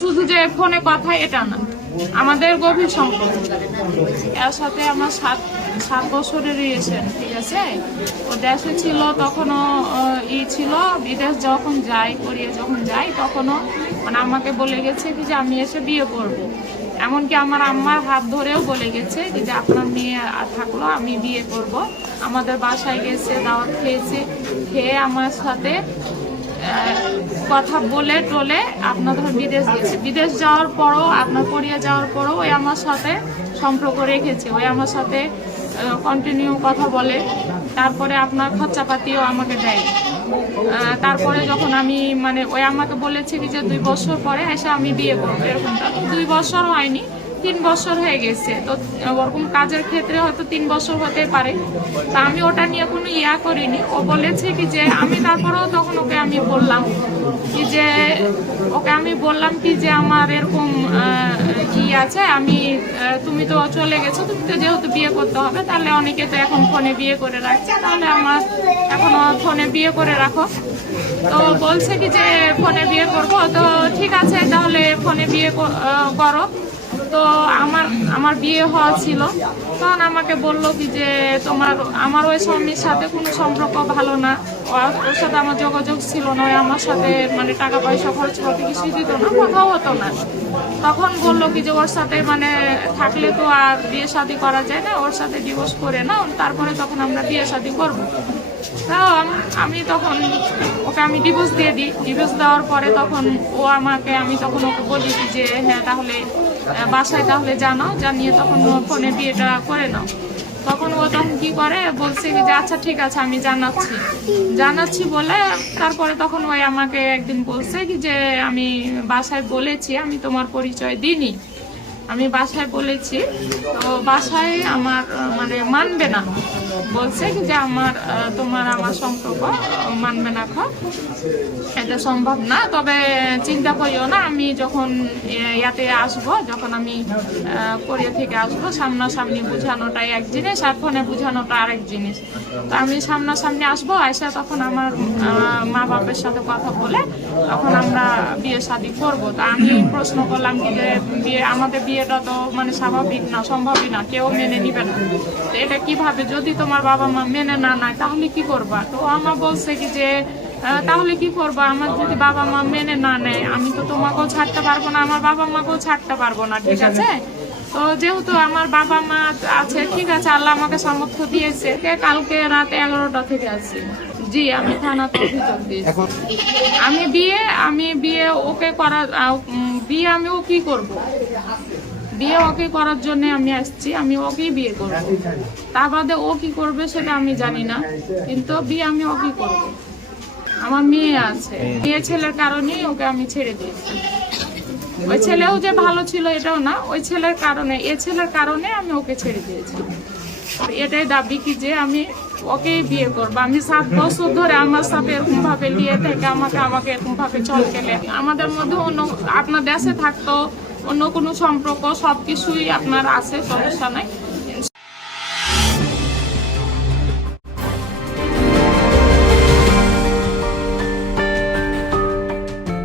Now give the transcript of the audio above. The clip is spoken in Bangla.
শুধু যে ফোনে কথা এটা না, আমাদের গভীর সম্পর্ক। এর সাথে আমার সাত বছরের রিলেশন, ঠিক আছে। ও দেশে ছিল তখনও ছিল, বিদেশ যখন যাই কোরিয়া যখন যাই তখনও মানে আমাকে বলে গেছে কি যে আমি এসে বিয়ে করবো। এমনকি আমার আম্মার হাত ধরেও বলে গেছে যে আপনার মেয়ে থাকলো আমি বিয়ে করব। আমাদের বাসায় গেছে, দাওয়াত খেয়েছে, খেয়ে আমার সাথে কথা বলে টলে আপনার ধর বিদেশ গেছে। বিদেশ যাওয়ার পরও আপনার কোরিয়া যাওয়ার পরও ওই আমার সাথে সম্পর্ক রেখেছে, ওই আমার সাথে কন্টিনিউ কথা বলে। তারপরে আপনার খরচাপাতিও আমাকে দেয়। তারপরে যখন আমি মানে ওই আমাকে বলেছে কি যে 2 বছর পরে এসে আমি বিয়ে করবো, এরকমটা 2 বছর হয়নি, 3 বছর হয়ে গেছে। তো ওরকম কাজের ক্ষেত্রে হয়তো 3 বছর হতে পারে। তা আমি ওটা নিয়ে কোনো করিনি। ও বলেছে কি যে আমি তারপরেও তখন ওকে আমি বললাম কি যে আমার এরকম আছে, আমি তুমি তো চলে গেছো, তুমি তো যেহেতু বিয়ে করতে হবে, তাহলে অনেকে তো এখন ফোনে বিয়ে করে রাখছে, তাহলে আমার এখনো ফোনে বিয়ে করে রাখো। তো বলছে কি যে ফোনে বিয়ে করবো, তো ঠিক আছে তাহলে ফোনে বিয়ে করো। তো আমার বিয়ে হওয়া ছিল, তখন আমাকে বললো কি যে আমার ওই স্বামীর সাথে কোনো সম্পর্ক ভালো না, ওর সাথে আমার যোগাযোগ ছিল না, আমার সাথে মানে টাকা পয়সা খরচ করতে কিছুই দিত না, কথাও হতো না। তখন বললো কি যে ওর সাথে মানে থাকলে তো আর বিয়ে শাদী করা যায় না, ওর সাথে ডিভোর্স করে না, তারপরে তখন আমরা বিয়ে শাদী করবো। তাও আমি তখন ওকে আমি ডিভোর্স দিয়ে দিই। ডিভোর্স দেওয়ার পরে তখন আমি তখন ওকে বলি যে হ্যাঁ তাহলে বাসায় তাহলে জানাও, জানিয়ে তখন ফোনে বিয়েটা করে নাও। তখন ও তখন কি করে বলছে কি যে আচ্ছা ঠিক আছে আমি জানাচ্ছি বলে তারপরে তখন ওই আমাকে একদিন বলছে কি যে আমি বাসায় বলেছি, আমি তোমার পরিচয় দিইনি, আমি বাসায় বলেছি, তো বাসায় আমার মানে মানবে না, বলছে কি যে আমার সম্পর্ক মানবে না, এটা সম্ভব না। তবে চিন্তা করিও না, আমি যখন ইয়াতে আসবো, যখন আমি কোরিয়া থেকে আসবো, সামনাসামনি বোঝানোটাই এক জিনিস আর ফোনে বোঝানোটা আরেক জিনিস। তো আমি সামনাসামনি আসবো, আসা তখন আমার মা বাপের সাথে কথা বলে তখন আমরা বিয়ে শাদী করবো। তা আমি প্রশ্ন করলাম কি যে আমাদের বিয়েটা তো মানে স্বাভাবিক না, সম্ভবই না, কেউ মেনে নিবে না, তো এটা কিভাবে, যদি তোমার বাবা মা মেনে না নেয় তাহলে কি করবা? তো আমার বলছে কি যে তাহলে কি করবো, আমার যদি বাবা মা মেনে না নেয় আমি তো তোমাকেও ছাড়তে পারবো না, আমার বাবা মাকেও ছাড়তে পারবো না, ঠিক আছে। তো যেহেতু আমার বাবা মা আছে, ঠিক আছে, আল্লাহ আমাকে সামর্থ্য দিয়েছে, কালকে রাত 11টা থেকে আছি। জি, আমি থানাতে অভিযোগ দিয়েছি। আমি বিয়ে ওকে করার বিয়ে আমি ও কি করবো, বিয়ে ওকে করার জন্য আমি আসছি, আমি ওকেই বিয়ে করবো। তা বাদে ও কি করবে সেটা আমি জানি না, কিন্তু বিয়ে আমি ওকেই করবো। আমার মেয়ে আছে, মেয়ে ছেলের কারণেই ওকে আমি ছেড়ে দিয়েছি। ওই ছেলেও যে ভালো ছিল এটাও না, ওই ছেলের কারণে আমি ওকে ছেড়ে দিয়েছি। এটাই দাবি কি যে আমি ওকেই বিয়ে করবো। আমি 7 বছর ধরে আমার সাথে এরকম ভাবে নিয়ে থেকে আমাকে এরকম ভাবে চল গেলে, আমাদের মধ্যে অন্য আপনার দেশে থাকতো অন্য কোনো সম্পর্ক সবকিছুই আপনার আছে, সমস্যা নাই।